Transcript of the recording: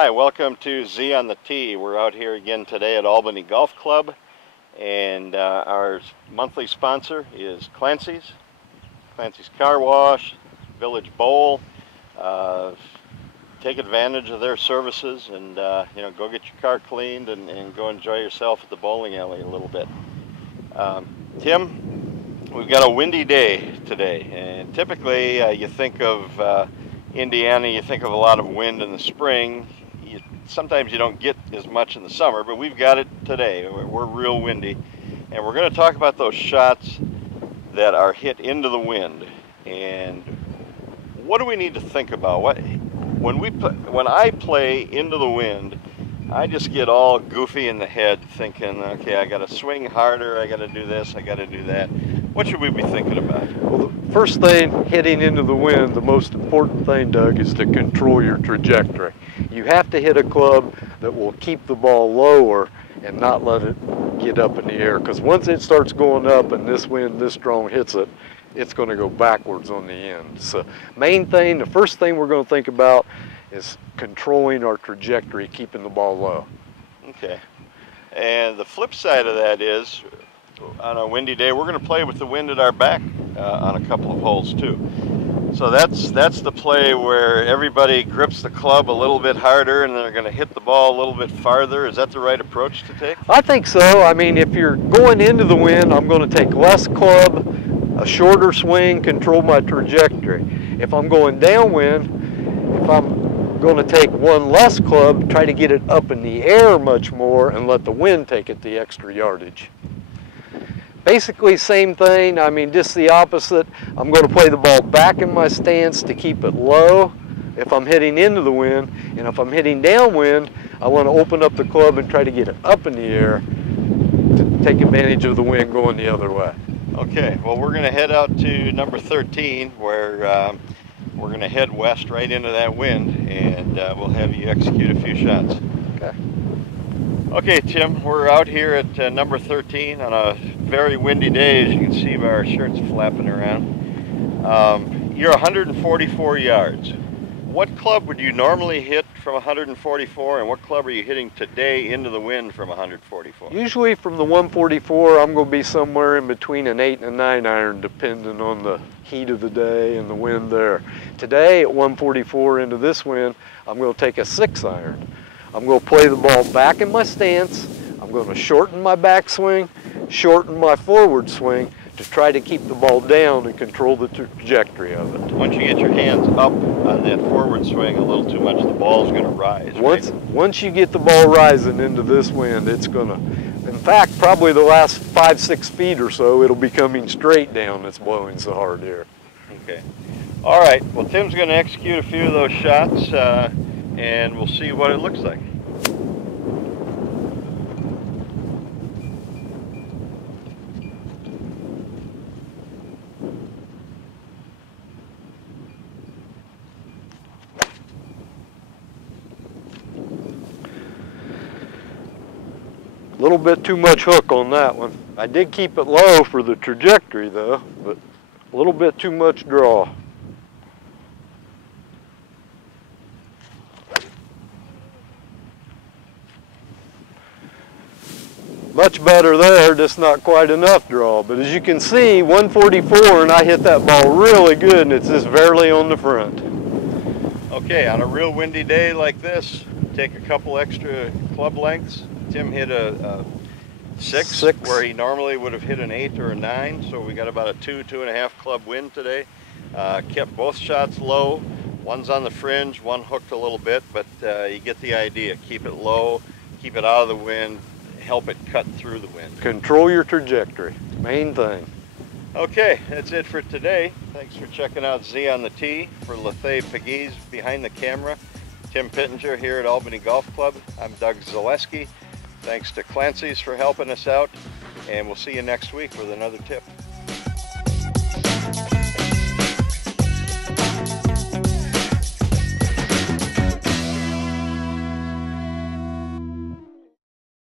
Hi, welcome to Z on the Tee. We're out here again today at Albany Golf Club, and our monthly sponsor is Clancy's Car Wash, Village Bowl. Take advantage of their services and go get your car cleaned and go enjoy yourself at the bowling alley a little bit. Tim, we've got a windy day today, and typically you think of Indiana, you think of a lot of wind in the spring. Sometimes you don't get as much in the summer, but we've got it today. We're real windy, and we're going to talk about those shots that are hit into the wind. And what do we need to think about? When I play into the wind, I just get all goofy in the head thinking, okay, I got to swing harder, I got to do this, I got to do that. What should we be thinking about? Well, the first thing hitting into the wind, the most important thing, Doug, is to control your trajectory. You have to hit a club that will keep the ball lower and not let it get up in the air, because once it starts going up and this wind this strong hits it, it's going to go backwards on the end. So the first thing we're going to think about is controlling our trajectory, keeping the ball low. Okay. And the flip side of that is, on a windy day, we're going to play with the wind at our back on a couple of holes too. So that's the play where everybody grips the club a little bit harder and they're going to hit the ball a little bit farther. Is that the right approach to take? I think so. I mean, if you're going into the wind, I'm going to take less club, a shorter swing, control my trajectory. If I'm going downwind, if I'm going to take one less club, try to get it up in the air much more and let the wind take it the extra yardage. Basically same thing, I mean just the opposite. I'm going to play the ball back in my stance to keep it low if I'm hitting into the wind, and if I'm hitting downwind, I want to open up the club and try to get it up in the air to take advantage of the wind going the other way. Okay, well we're going to head out to number 13 where we're going to head west right into that wind, and we'll have you execute a few shots. Okay. Okay, Tim, we're out here at number 13 on a very windy day, as you can see by our shirts flapping around. You're 144 yards. What club would you normally hit from 144, and what club are you hitting today into the wind from 144? Usually from the 144, I'm going to be somewhere in between an 8 and a 9 iron, depending on the heat of the day and the wind there. Today at 144 into this wind, I'm going to take a 6 iron. I'm going to play the ball back in my stance. I'm going to shorten my backswing, shorten my forward swing to try to keep the ball down and control the trajectory of it. Once you get your hands up on that forward swing a little too much, the ball's going to rise. Once you get the ball rising into this wind, it's going to, in fact, probably the last 5-6 feet or so, it'll be coming straight down. It's blowing so hard here. Okay. All right. Well, Tim's going to execute a few of those shots, and we'll see what it looks like. A little bit too much hook on that one. I did keep it low for the trajectory though, but a little bit too much draw. Much better there, just not quite enough draw. But as you can see, 144 and I hit that ball really good, and it's just barely on the front. Okay, on a real windy day like this, take a couple extra club lengths. Tim hit a 6 where he normally would have hit an 8 or a 9, so we got about a 2.5 club wind today. Kept both shots low. One's on the fringe, one hooked a little bit, but you get the idea. Keep it low, keep it out of the wind, help it cut through the wind. Control your trajectory, main thing. Okay, that's it for today. Thanks for checking out Z on the Tee. For Lethea Pegues behind the camera, Tim Pittenger here at Albany Golf Club. I'm Doug Zaleski. Thanks to Clancy's for helping us out, and we'll see you next week with another tip.